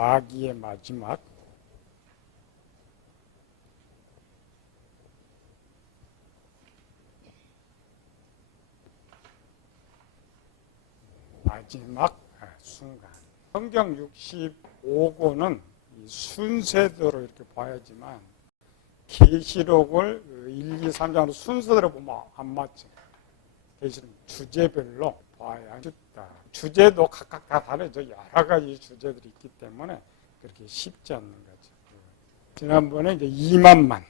마귀의 마지막. 순간. 성경 65권은 순서대로 이렇게 봐야지만 계시록을 1, 2, 3장으로 순서대로 보면 안 맞죠. 계시록 주제별로 봐야 쉽다. 주제도 각각 다 다르죠. 여러 가지 주제들이 있기 때문에 그렇게 쉽지 않는 거죠. 지난번에 이제 2만만.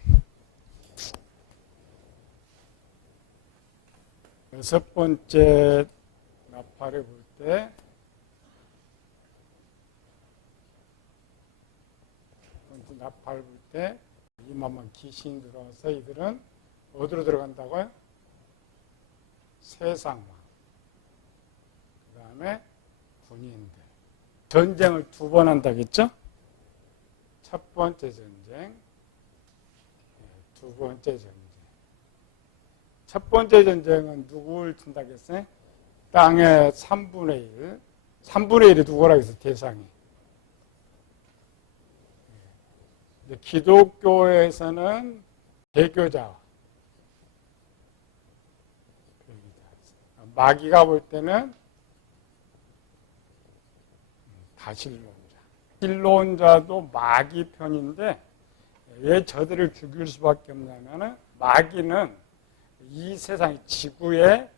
여섯 번째 나팔을 불 때, 나팔을 불 때 2만만 귀신이 들어와서 이들은 어디로 들어간다고요? 세상만. 그 다음에 군인들. 전쟁을 두 번 한다겠죠? 첫 번째 전쟁, 두 번째 전쟁. 첫 번째 전쟁은 누구를 친다겠어요? 땅의 3분의 1. 3분의 1이 누구라고 해서 대상이. 기독교에서는 배교자. 마귀가 볼 때는 다신론자. 다신론자도 마귀 편인데 왜 저들을 죽일 수밖에 없냐면 마귀는 이 세상 지구의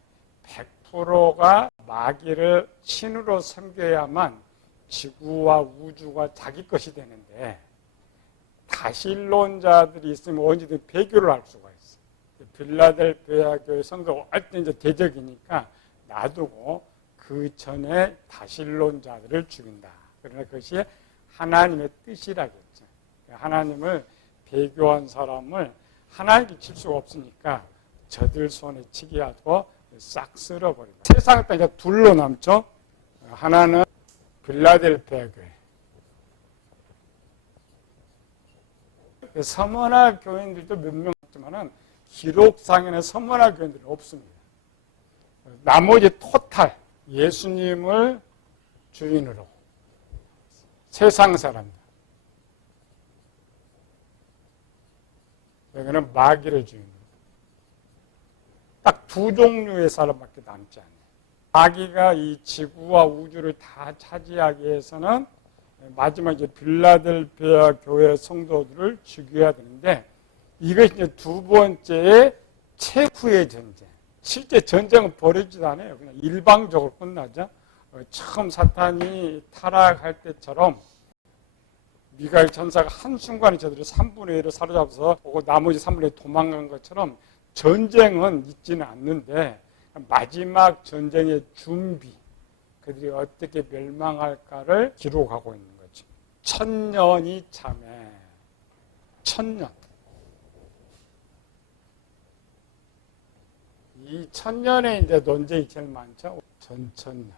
100%가 마귀를 신으로 섬겨야만 지구와 우주가 자기 것이 되는데 다신론자들이 있으면 언제든 배교를 할 수가 있어요. 빌라델피아 교회 성도가 완전 이제 대적이니까 놔두고 그 전에 다신론자들을 죽인다. 그러나 그것이 하나님의 뜻이라겠죠. 하나님을 배교한 사람을 하나님께 칠 수가 없으니까 저들 손에 치게 하고 싹 쓸어버린다. 세상을 이제 둘로 남죠. 하나는 빌라델피아 교회. 서머나 교인들도 몇 명 있지만은 기록상에는 서머나 교인들이 없습니다. 나머지 토탈 예수님을 주인으로 세상 사람들. 여기는 마귀를 주인으로. 딱 두 종류의 사람밖에 남지 않아요. 마귀가 이 지구와 우주를 다 차지하기 위해서는 마지막 이제 빌라델피아 교회 성도들을 죽여야 되는데 이것이 이제 두 번째의 최후의 전쟁. 실제 전쟁은 벌어지지도 않아요. 그냥 일방적으로 끝나죠. 처음 사탄이 타락할 때처럼 미가엘 천사가 한순간에 저들이 3분의 1을 사로잡아서 오고 나머지 3분의 1 도망간 것처럼 전쟁은 있지는 않는데 마지막 전쟁의 준비, 그들이 어떻게 멸망할까를 기록하고 있는 거죠. 1000년이 참에 1000년. 이 1000년에 이제 논쟁이 제일 많죠. 전천년,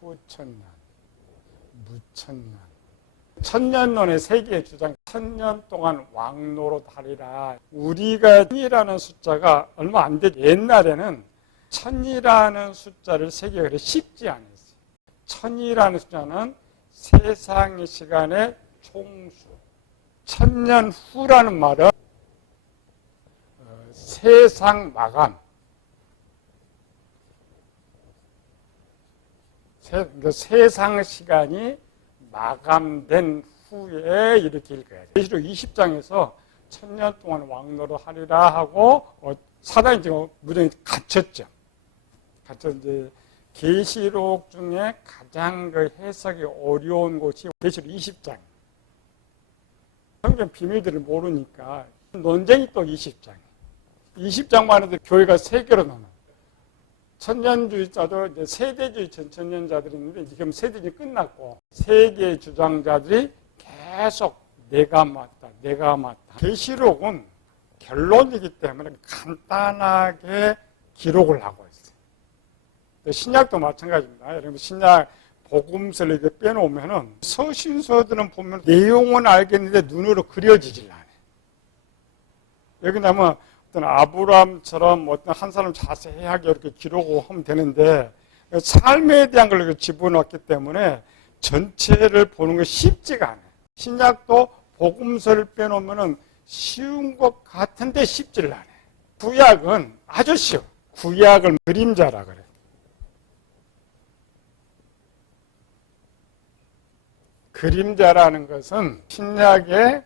후천년, 무천년. 천년론의 세 개의 주장. 1000년 동안 왕노로 다리라. 우리가 1000이라는 숫자가 얼마 안 되죠. 옛날에는 1000이라는 숫자를 세기가 그래 쉽지 않았어요. 1000이라는 숫자는 세상의 시간의 총수. 1000년 후라는 말은 세상 마감. 세상 시간이 마감된 후에 이렇게 읽어야 돼요. 계시록 20장에서 1000년 동안 왕노로 하리라 하고 사단이 지금 무정히 갇혔죠. 갇혔는데 계시록 중에 가장 그 해석이 어려운 곳이 계시록 20장. 성경 비밀들을 모르니까 논쟁이 또 20장. 20장만 해도 교회가 세 개로 나눠. 천년주의자도 이제 세대주의 전천년자들이 있는데 지금 세대주의 끝났고 세계의 주장자들이 계속 내가 맞다, 내가 맞다. 계시록은 결론이기 때문에 간단하게 기록을 하고 있어요. 신약도 마찬가지입니다. 여러분 신약 복음서를 이렇게 빼놓으면은 서신서들은 보면 내용은 알겠는데 눈으로 그려지질 않아요. 여기 나면 어떤 아브라함처럼 어떤 한 사람 자세하게 이렇게 기록하면 되는데 삶에 대한 걸 집어넣었기 때문에 전체를 보는 게 쉽지가 않아요. 신약도 복음서를 빼놓으면 쉬운 것 같은데 쉽지를 않아요. 구약은 아주 쉬워. 구약을 그림자라 그래요. 그림자라는 것은 신약의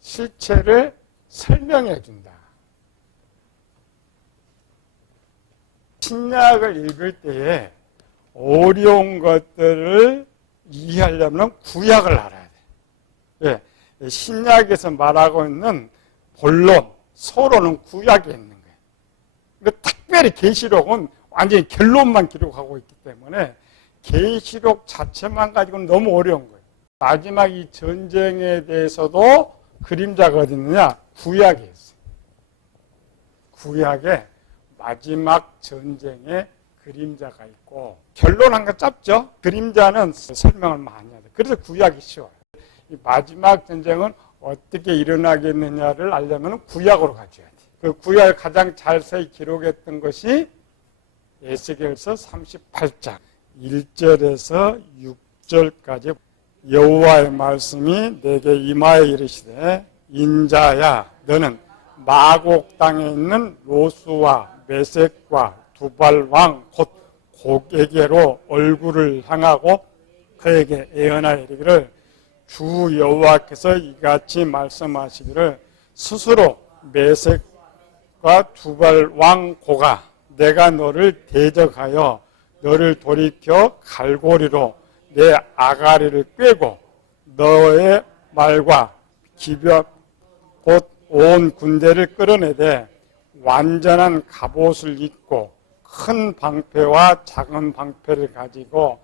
실체를 설명해 준다. 신약을 읽을 때에 어려운 것들을 이해하려면 구약을 알아야 돼. 예, 신약에서 말하고 있는 본론, 서론은 구약에 있는 거예요. 그러니까 특별히 계시록은 완전히 결론만 기록하고 있기 때문에 계시록 자체만 가지고는 너무 어려운 거예요. 마지막 이 전쟁에 대해서도 그림자가 어디 있느냐? 구약에 있어요. 구약에 마지막 전쟁에 그림자가 있고, 결론 한 거 짧죠? 그림자는 설명을 많이 해야 돼. 그래서 구약이 쉬워요. 이 마지막 전쟁은 어떻게 일어나겠느냐를 알려면 구약으로 가져야 돼. 그 구약을 가장 자세히 기록했던 것이 에스겔서 38장 1절에서 6절까지 여호와의 말씀이 내게 임하여 이르시되 인자야 너는 마곡 땅에 있는 로스와 메섹과 두발 왕 곧 고게게로 얼굴을 향하고 그에게 예언하여 이르기를 주 여호와께서 이같이 말씀하시기를 스스로 메섹과 두발 왕 고가 내가 너를 대적하여 너를 돌이켜 갈고리로 내 아가리를 꿰고 너의 말과 기병 곧 온 군대를 끌어내되 완전한 갑옷을 입고 큰 방패와 작은 방패를 가지고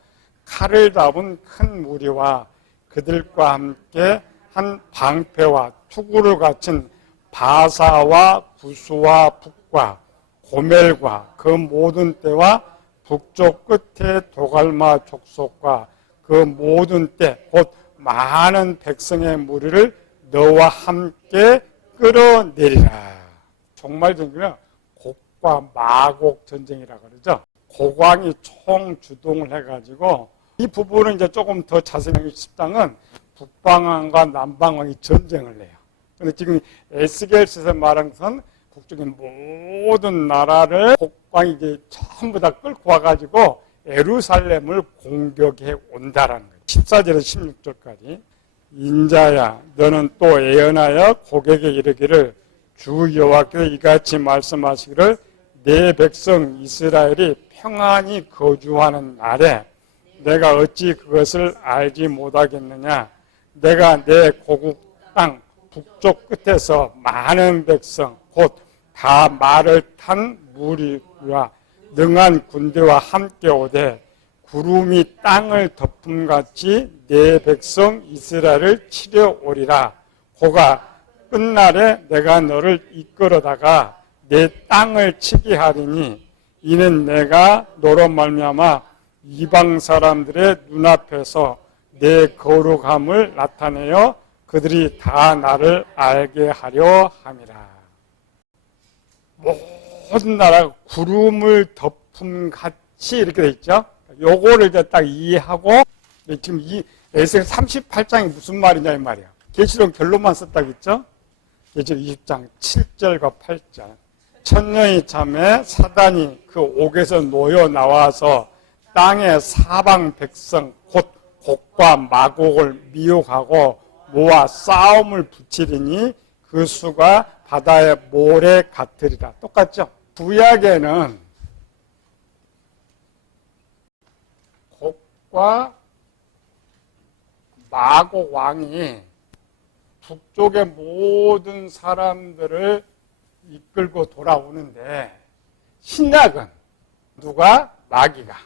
칼을 잡은 큰 무리와 그들과 함께 한 방패와 투구를 갖춘 바사와 부수와 북과 고멜과 그 모든 떼와 북쪽 끝에 도갈마 족속과 그 모든 때 곧 많은 백성의 무리를 너와 함께 끌어내리라. 정말 전쟁은 곡과 마곡 전쟁이라고 그러죠. 고광이 총주동을 해가지고 이 부분은 이제 조금 더 자세히 싶다면 북방왕과 남방왕이 전쟁을 해요. 그런데 지금 에스겔서에서 말한 것은 북쪽의 모든 나라를 곡광이 이제 전부 다 끌고 와가지고 예루살렘을 공격해 온다라는 거예요. 14절에서 16절까지 인자야 너는 또 예언하여 고객에게 이르기를 주 여호와께서 이같이 말씀하시기를 내 백성 이스라엘이 평안히 거주하는 날에 내가 어찌 그것을 알지 못하겠느냐. 내가 내 고국 땅 북쪽 끝에서 많은 백성 곧 다 말을 탄 무리와 능한 군대와 함께 오되 구름이 땅을 덮음같이 내 백성 이스라엘을 치려오리라. 고가 끝날에 내가 너를 이끌어다가 내 땅을 치게 하리니 이는 내가 너로 말미암아 이방 사람들의 눈앞에서 내 거룩함을 나타내어 그들이 다 나를 알게 하려 함이라. 모든 나라가 구름을 덮음같이 이렇게 돼 있죠. 요거를 이제 딱 이해하고 지금 이 에스겔 38장이 무슨 말이냐 이 말이야. 계시록 결론만 썼다고 했죠. 계시록 20장 7절과 8절 천년이 참에 사단이 그 옥에서 놓여 나와서 땅의 사방 백성 곧 곡과 마곡을 미혹하고 모아 싸움을 붙이리니 그 수가 바다의 모래 같으리라. 똑같죠? 구약에는 곡과 마곡 왕이 북쪽의 모든 사람들을 이끌고 돌아오는데 신약은 누가? 마귀가.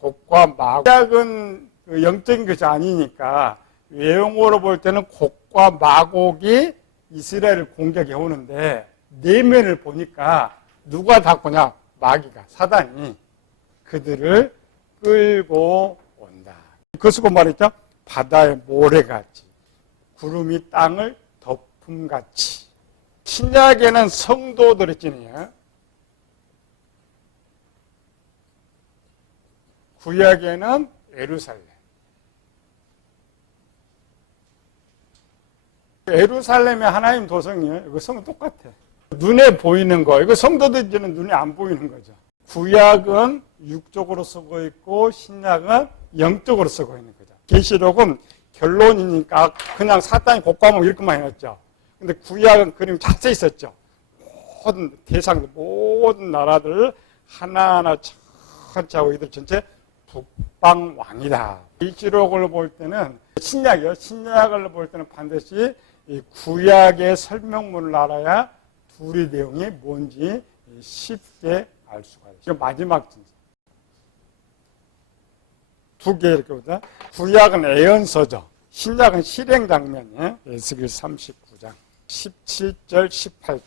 곡과 마곡. 신약은 그 영적인 것이 아니니까 외형으로 볼 때는 곡과 마곡이 이스라엘을 공격해 오는데 내면을 보니까 누가 닦고냐? 마귀가, 사단이 그들을 끌고 온다. 그것으로 말했죠. 바다의 모래같이 구름이 땅을 덮음같이. 신약에는 성도들이 지내요. 구약에는 예루살렘. 예루살렘의 하나님 도성이에요. 이거 성은 똑같아. 눈에 보이는 거, 이거 성도들 이제는 눈에 안 보이는 거죠. 구약은 육적으로 쓰고 있고 신약은 영적으로 쓰고 있는 거죠. 계시록은 결론이니까 그냥 사단이 복과목 이렇게만 해놨죠. 근데 구약은 그림 자세히 있었죠. 모든 대상들, 모든 나라들 하나하나 차차하고 이들 전체 북방왕이다. 계시록을 볼 때는 신약이요. 신약을 볼 때는 반드시 이 구약의 설명문을 알아야 둘의 내용이 뭔지 쉽게 알 수가 있어요. 이거 마지막 진사. 두 개 이렇게 보자. 구약은 예언서죠. 신약은 실행 장면이에요. 에스겔 39장 17절 18절.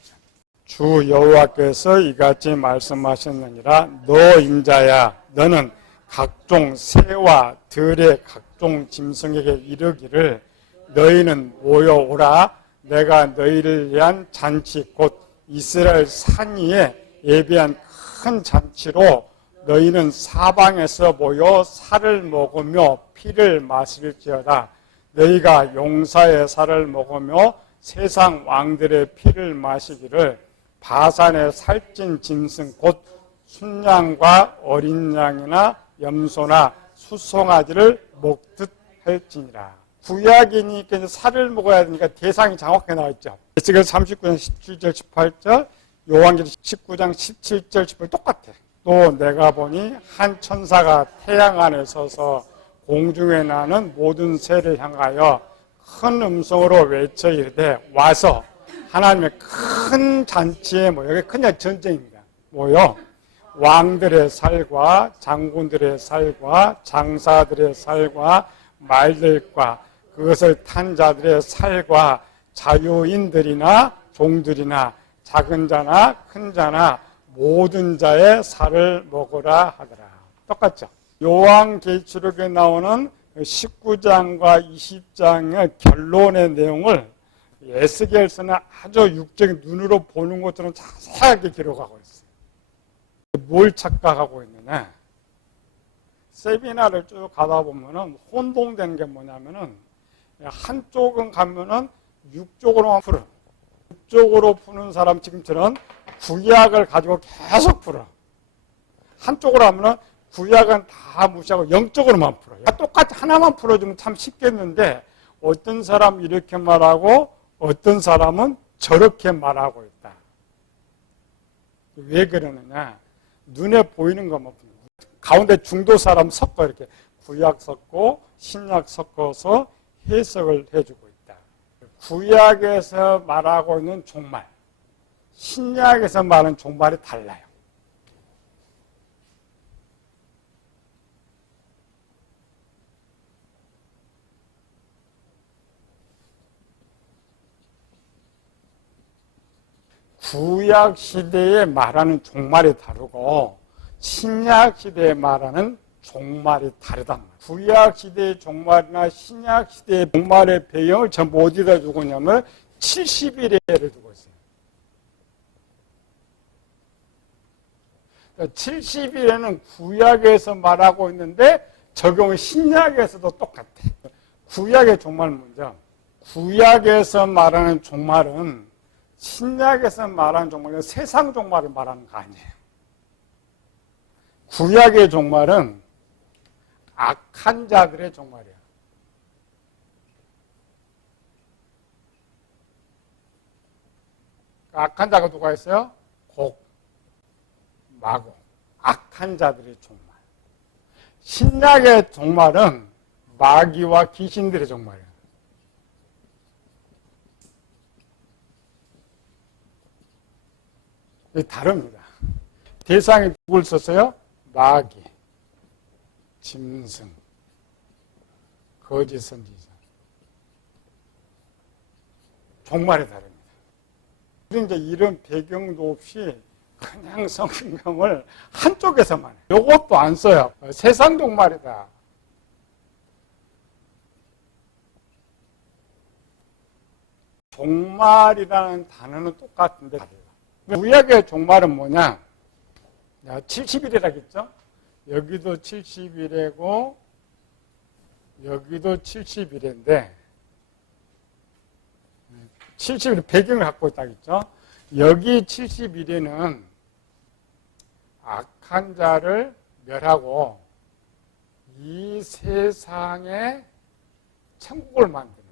주 여호와께서 이같이 말씀하셨느니라. 너 인자야, 너는 각종 새와 들의 각종 짐승에게 이르기를 너희는 모여오라. 내가 너희를 위한 잔치 곧 이스라엘 산 위에 예비한 큰 잔치로 너희는 사방에서 모여 살을 먹으며 피를 마실지어다. 너희가 용사의 살을 먹으며 세상 왕들의 피를 마시기를 바산의 살찐 짐승 곧 순양과 어린 양이나 염소나 수송아지를 먹듯 할지니라. 구약이니까 살을 먹어야 되니까 대상이 정확하게 나와 있죠. 에스겔 39장 17절 18절, 요한계시록 19장 17절 18절 똑같아. 또 내가 보니 한 천사가 태양 안에 서서 공중에 나는 모든 새를 향하여 큰 음성으로 외쳐 이르되 와서 하나님의 큰 잔치에 모여. 이게 그냥 전쟁입니다. 모여 왕들의 살과 장군들의 살과 장사들의 살과 말들과 그것을 탄 자들의 살과 자유인들이나 종들이나 작은 자나 큰 자나 모든 자의 살을 먹으라 하더라. 똑같죠? 요한계시록에 나오는 19장과 20장의 결론의 내용을 에스겔서는 아주 육적인 눈으로 보는 것처럼 자세하게 기록하고 있어요. 뭘 착각하고 있느냐? 세미나를 쭉 가다 보면은 혼동되는 게 뭐냐면은 한쪽은 가면은 육쪽으로만 풀어. 육쪽으로 푸는 사람 지금처럼 구약을 가지고 계속 풀어. 한쪽으로 하면은 구약은 다 무시하고 영적으로만 풀어요. 똑같이 하나만 풀어주면 참 쉽겠는데 어떤 사람은 이렇게 말하고 어떤 사람은 저렇게 말하고 있다. 왜 그러느냐? 눈에 보이는 것만 푸는 거예요. 가운데 중도 사람 섞어 이렇게 구약 섞고 신약 섞어서 해석을 해주고 있다. 구약에서 말하고 있는 종말, 신약에서 말하는 종말이 달라요. 구약 시대에 말하는 종말이 다르고 신약 시대에 말하는 종말이 다르단 말이에요. 구약 시대의 종말이나 신약 시대의 종말의 배경을 전부 어디다 두고 있냐면 70일에를 두고 있어요. 70일에는 구약에서 말하고 있는데 적용은 신약에서도 똑같아. 구약의 종말은 뭐죠? 구약에서 말하는 종말은 신약에서 말하는 종말은 세상 종말을 말하는 거 아니에요. 구약의 종말은 악한 자들의 종말이야. 악한 자가 누가 있어요? 곡, 마고, 악한 자들의 종말. 신약의 종말은 마귀와 귀신들의 종말이에요. 다릅니다. 대상이 누굴 썼어요? 마귀, 짐승, 거짓 선지자. 종말이 다릅니다. 이제 이런 배경도 없이 그냥 성경을 한쪽에서만 해요. 이것도 안 써요. 세상 종말이다. 종말이라는 단어는 똑같은데 구약의 종말은 뭐냐? 70일이라겠죠? 여기도 70일이고 여기도 70일인데 70일 배경을 갖고 있다겠죠. 여기 70일에는 악한 자를 멸하고 이 세상에 천국을 만드는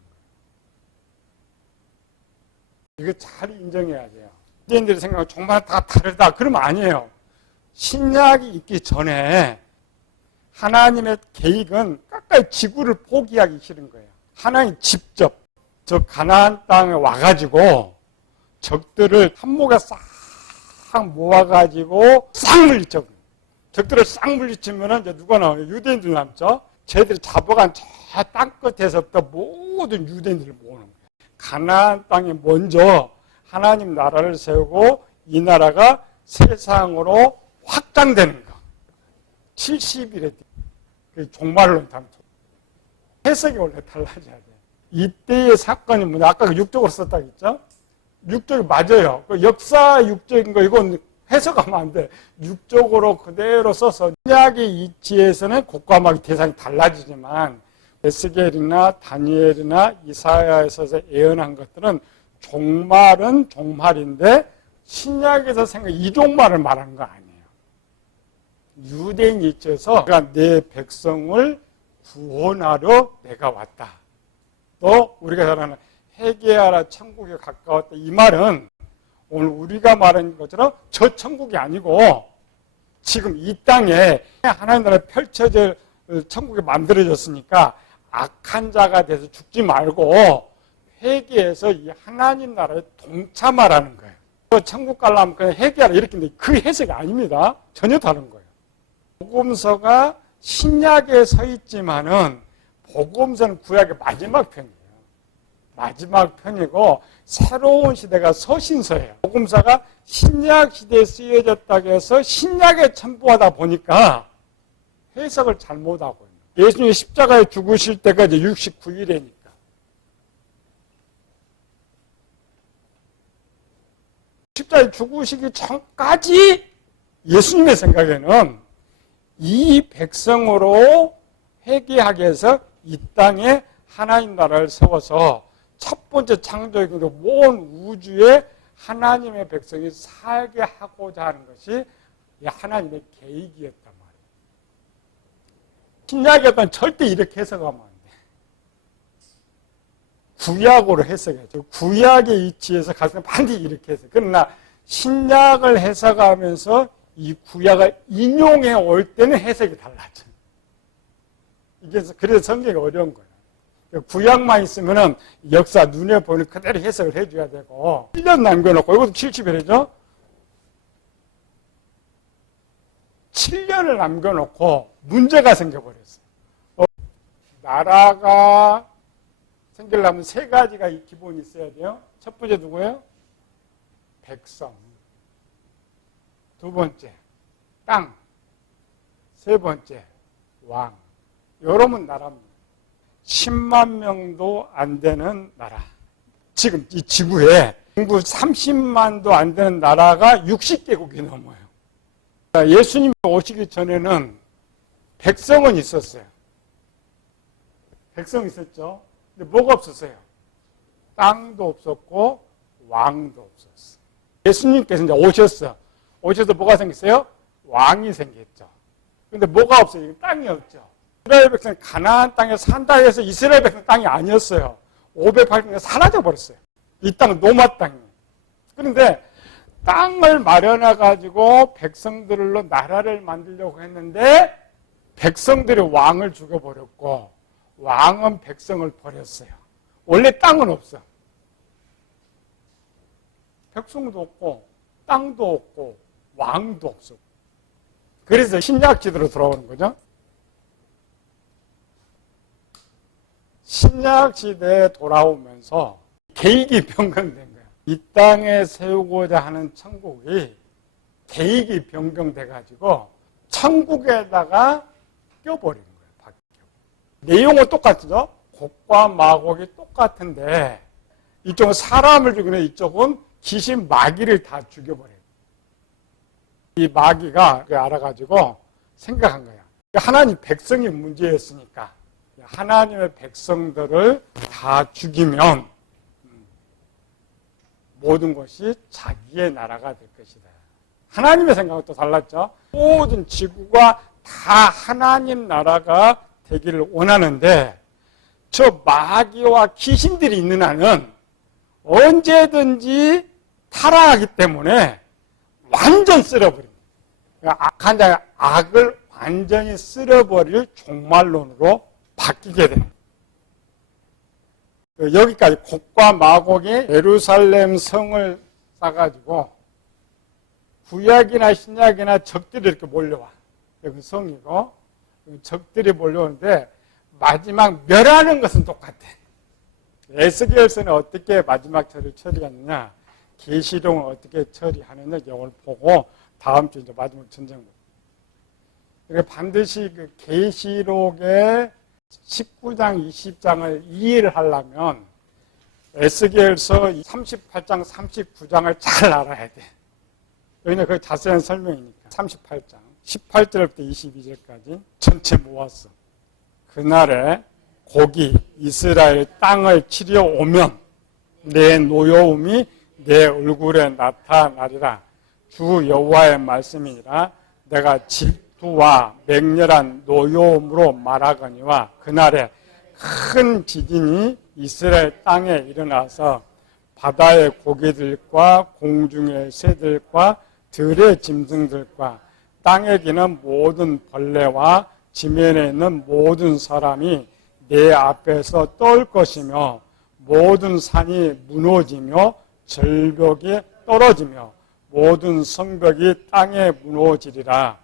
거예요. 이거 잘 인정해야 돼요. 유대인들이 생각하면 정말 다 다르다. 그러면 아니에요. 신약이 있기 전에 하나님의 계획은 끝까지 지구를 포기하기 싫은 거예요. 하나님 직접 저 가나안 땅에 와가지고 적들을 한목에 싹 모아가지고 싹 물리쳐. 적들을 싹 물리치면은 이제 누가 나오냐? 유대인들 남죠. 쟤들이 잡아간 저 땅 끝에서부터 모든 유대인들을 모으는 거예요. 가나안 땅에 먼저 하나님 나라를 세우고 이 나라가 세상으로 확장되는 거. 70일에 종말론 담죠. 해석이 원래 달라져야 돼. 이때의 사건이 뭐냐? 아까 육적으로 썼다고 했죠? 육적이 맞아요. 역사 육적인 거 이건 해석하면 안 돼. 육적으로 그대로 써서 신약의 이치에서는 곡과막의 대상이 달라지지만 에스겔이나 다니엘이나 이사야에서 예언한 것들은 종말은 종말인데 신약에서 생각 이 종말을 말하는 거 아니에요. 유대인 이치에서 내가 내 백성을 구원하러 내가 왔다. 또 우리가 잘 아는 회개하라 천국에 가까웠다. 이 말은 오늘 우리가 말한 것처럼 저 천국이 아니고 지금 이 땅에 하나님 나라에 펼쳐질 천국이 만들어졌으니까 악한 자가 돼서 죽지 말고 회개해서 이 하나님 나라에 동참하라는 거예요. 천국 가려면 그냥 회개하라 이렇게 했는데 그 해석이 아닙니다. 전혀 다른 거예요. 복음서가 신약에 서 있지만은 복음서는 구약의 마지막 편이에요. 마지막 편이고 새로운 시대가 서신서예요. 복음서가 신약 시대에 쓰여졌다고 해서 신약에 첨부하다 보니까 해석을 잘못하고 있는 거예요. 예수님이 십자가에 죽으실 때가 이제 69일이니까. 십자가에 죽으시기 전까지 예수님의 생각에는 이 백성으로 회개하게 해서 이 땅에 하나님 나라를 세워서 첫 번째 창조적으로 온 우주에 하나님의 백성이 살게 하고자 하는 것이 하나님의 계획이었단 말이에요. 신약에서는 절대 이렇게 해석하면 안 돼. 구약으로 해석해야죠. 구약의 이치에서 가서 반드시 이렇게 해석. 그러나 신약을 해석하면서 이 구약을 인용해 올 때는 해석이 달라져. 이게 그래서 성경이 어려운 거예요. 구약만 있으면은 역사 눈에 보이는 그대로 해석을 해줘야 되고 1년 남겨놓고 이것도 70일이죠. 7년을 남겨놓고 문제가 생겨버렸어요. 나라가 생기려면 세 가지가 기본이 있어야 돼요. 첫 번째 누구예요? 백성. 두 번째 땅. 세 번째 왕. 여러분 나라입니다. 10만 명도 안 되는 나라. 지금 이 지구에 인구 30만도 안 되는 나라가 60개국이 넘어요. 예수님이 오시기 전에는 백성은 있었어요. 백성 있었죠. 근데 뭐가 없었어요? 땅도 없었고 왕도 없었어요. 예수님께서 이제 오셔서 뭐가 생겼어요? 왕이 생겼죠. 근데 뭐가 없어요? 땅이 없죠. 이스라엘 백성은 가나안 땅에 산다 해서 이스라엘 백성 땅이 아니었어요. 580년에 사라져 버렸어요. 이 땅은 노마 땅이에요. 그런데 땅을 마련해 가지고 백성들로 나라를 만들려고 했는데 백성들이 왕을 죽여버렸고 왕은 백성을 버렸어요. 원래 땅은 없어. 백성도 없고 땅도 없고 왕도 없었고. 그래서 신약 시대로 돌아오는 거죠. 신약 시대에 돌아오면서 계획이 변경된 거예요. 이 땅에 세우고자 하는 천국이 계획이 변경돼가지고 천국에다가 껴버린 거예요. 바뀌고. 내용은 똑같죠. 곡과 마곡이 똑같은데 이쪽은 사람을 죽이는 이쪽은 귀신 마귀를 다 죽여버려요. 이 마귀가 알아가지고 생각한 거야. 하나님 백성이 문제였으니까 하나님의 백성들을 다 죽이면 모든 것이 자기의 나라가 될 것이다. 하나님의 생각은 또 달랐죠. 모든 지구가 다 하나님 나라가 되기를 원하는데 저 마귀와 귀신들이 있는 한은 언제든지 타락하기 때문에 완전 쓸어버립니다. 악한 자가 악을 완전히 쓸어버릴 종말론으로 바뀌게 됩니다. 여기까지 곡과 마곡이 예루살렘 성을 쌓아가지고 구약이나 신약이나 적들이 이렇게 몰려와. 여기 성이고 적들이 몰려오는데 마지막 멸하는 것은 똑같아. 에스겔서는 어떻게 마지막 절을 처리하느냐, 계시록은 어떻게 처리하느냐 이걸 보고 다음 주 이제 마지막 전쟁. 그러니까 반드시 그 계시록의 19장, 20장을 이해를 하려면 에스겔서 38장, 39장을 잘 알아야 돼. 왜냐면 그 자세한 설명이니까. 38장, 18절부터 22절까지 전체 모았어. 그날에 곡이 이스라엘 땅을 치려 오면 내 노여움이 내 얼굴에 나타나리라. 주 여호와의 말씀이니라. 내가 질투와 맹렬한 노여움으로 말하거니와 그날에 큰 지진이 이스라엘 땅에 일어나서 바다의 고기들과 공중의 새들과 들의 짐승들과 땅에 기는 모든 벌레와 지면에 있는 모든 사람이 내 앞에서 떨 것이며 모든 산이 무너지며 절벽이 떨어지며 모든 성벽이 땅에 무너지리라.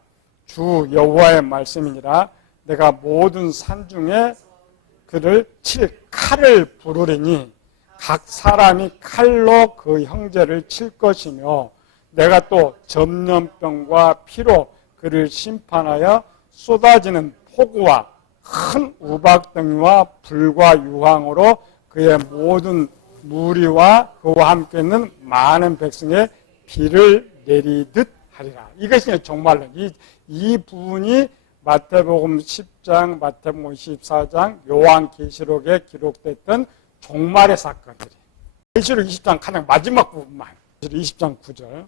주 여호와의 말씀이니라. 내가 모든 산 중에 그를 칠 칼을 부르리니 각 사람이 칼로 그 형제를 칠 것이며 내가 또 전염병과 피로 그를 심판하여 쏟아지는 폭우와 큰 우박덩이와 불과 유황으로 그의 모든 무리와 그와 함께 있는 많은 백성의 비를 내리듯 하리라. 이것이 정말로 이 부분이 마태복음 10장, 마태복음 14장, 요한계시록에 기록됐던 종말의 사건들이. 계시록 20장 가장 마지막 부분만. 20장 9절.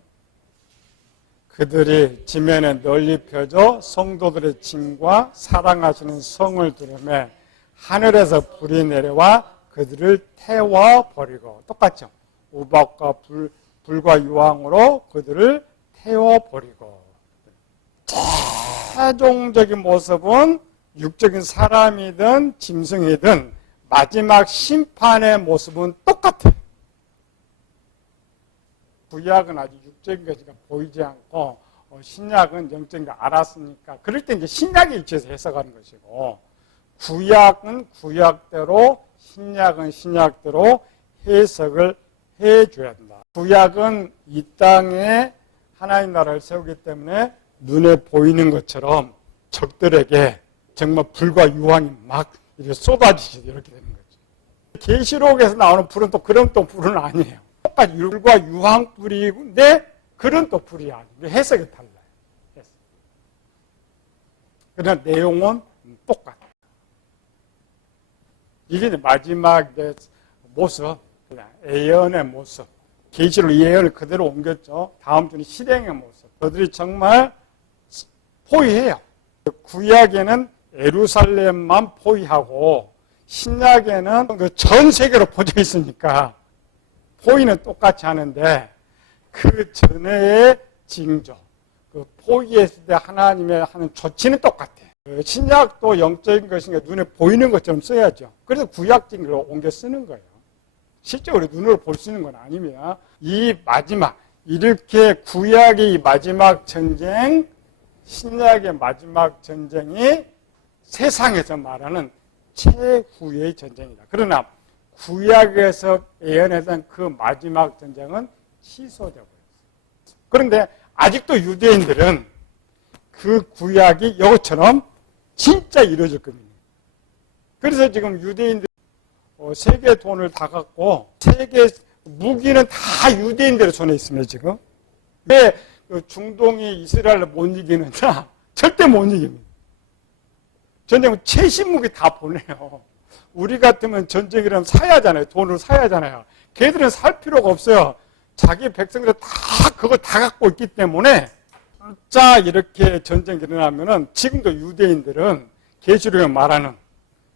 그들이 지면에 널리 펴져 성도들의 짐과 사랑하시는 성을 들으며 하늘에서 불이 내려와 그들을 태워버리고, 똑같죠. 우박과 불과 유황으로 그들을 태워버리고. 최종적인 모습은 육적인 사람이든 짐승이든 마지막 심판의 모습은 똑같아요. 구약은 아주 육적인 것이 보이지 않고 신약은 영적인 걸 알았으니까 그럴 때 이제 신약에 위치해서 해석하는 것이고 구약은 구약대로 신약은 신약대로 해석을 해줘야 된다. 구약은 이 땅에 하나님 나라를 세우기 때문에 눈에 보이는 것처럼 적들에게 정말 불과 유황이 막 이렇게 쏟아지듯이 이렇게 되는 거죠. 계시록에서 나오는 불은 또 그런 또 불은 아니에요. 똑같이 불과 유황 불인데 그런 또 불이 아니에요. 해석이 달라요. 해석. 그러나 내용은 똑같아요. 이게 마지막 모습, 그냥 예언의 모습. 계시록 예언을 그대로 옮겼죠. 다음 주는 실행의 모습. 그들이 정말 포위해요. 구약에는 예루살렘만 포위하고 신약에는 전 세계로 퍼져 있으니까 포위는 똑같이 하는데 그 전에의 징조, 그 포위했을 때 하나님의 하는 조치는 똑같아. 신약도 영적인 것이니까 눈에 보이는 것처럼 써야죠. 그래서 구약적인 걸 옮겨 쓰는 거예요. 실제로 눈으로 볼 수 있는 건 아니면 이 마지막, 이렇게 구약의 마지막 전쟁, 신약의 마지막 전쟁이 세상에서 말하는 최후의 전쟁이다. 그러나 구약에서 예언했던 그 마지막 전쟁은 취소되어 버렸어요. 그런데 아직도 유대인들은 그 구약이 이것처럼 진짜 이루어질 겁니다. 그래서 지금 유대인들이 세계 돈을 다 갖고 세계 무기는 다 유대인들의 손에 있습니다. 지금 왜 중동이 이스라엘을 못 이기느냐? 절대 못 이깁니다. 전쟁은 최신 무기 다 보내요. 우리 같으면 전쟁이라면 사야 하잖아요. 돈으로 사야 하잖아요. 걔들은 살 필요가 없어요. 자기 백성들은 다 그걸 다 갖고 있기 때문에 진짜 이렇게 전쟁이 일어나면은 지금도 유대인들은 계시록에 말하는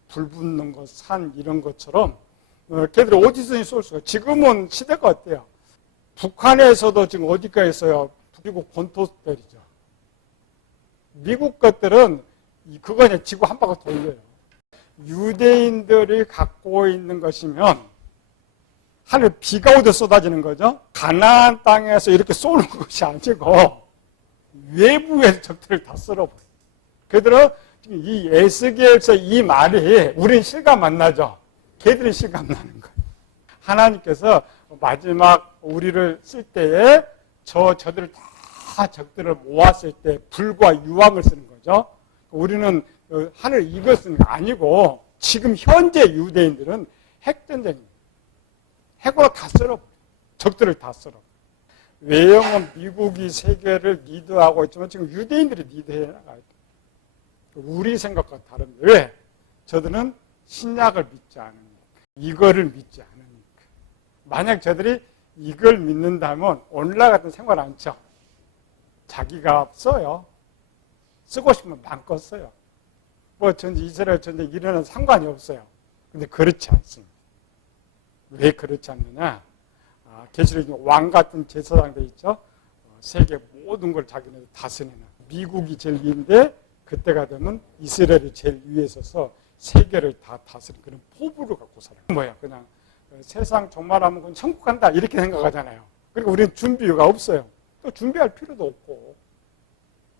불 붙는 것, 산 이런 것처럼 걔들이 어디서든지 쏠 수가. 지금은 시대가 어때요? 북한에서도 지금 어디가 있어요? 미국 본토들이죠. 미국 것들은 그거 그냥 지구 한 바퀴 돌려요. 유대인들이 갖고 있는 것이면 하늘 비가 오듯 쏟아지는 거죠. 가나안 땅에서 이렇게 쏘는 것이 아니고 외부의 적들을 다 쓸어버려요. 그들은 이 에스겔서 이 말이 우린 실감 안 나죠. 걔들은 실감 나는 거예요. 하나님께서 마지막 우리를 쓸 때에 저들을 다 적들을 모았을 때 불과 유황을 쓰는 거죠. 우리는 하늘 이걸 쓰는 게 아니고 지금 현재 유대인들은 핵전쟁입니다. 핵으로 다 쓸어버려요. 적들을 다 쓸어버려요. 외형은 미국이 세계를 리드하고 있지만 지금 유대인들이 리드해 나가야 돼요. 우리 생각과 다릅니다. 왜? 저들은 신약을 믿지 않으니까. 이거를 믿지 않으니까. 만약 저들이 이걸 믿는다면 오늘날 같은 생활 안 쳐. 자기가 써요. 쓰고 싶으면 마음껏 써요. 뭐 전쟁, 이스라엘 전쟁 일어나는 상관이 없어요. 근데 그렇지 않습니다. 왜 그렇지 않느냐? 계시록에 왕 같은 제사장들 있죠? 세계 모든 걸 자기네 다스리는. 미국이 제일 위인데 그때가 되면 이스라엘이 제일 위에 서서 세계를 다 다스리는 그런 포부를 갖고 살아요. 뭐야? 그냥 세상 종말하면 그건 천국 간다 이렇게 생각하잖아요. 그리고 우리는 준비가 없어요. 또 준비할 필요도 없고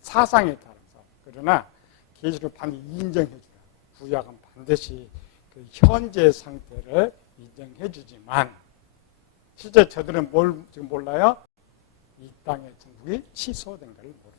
사상에 따라서. 그러나 계시록 반드시 인정해 줘요. 구약은 반드시 그 현재 상태를 인정해 주지만 실제 저들은 뭘 지금 몰라요? 이 땅의 천국이 취소된 걸 몰라요.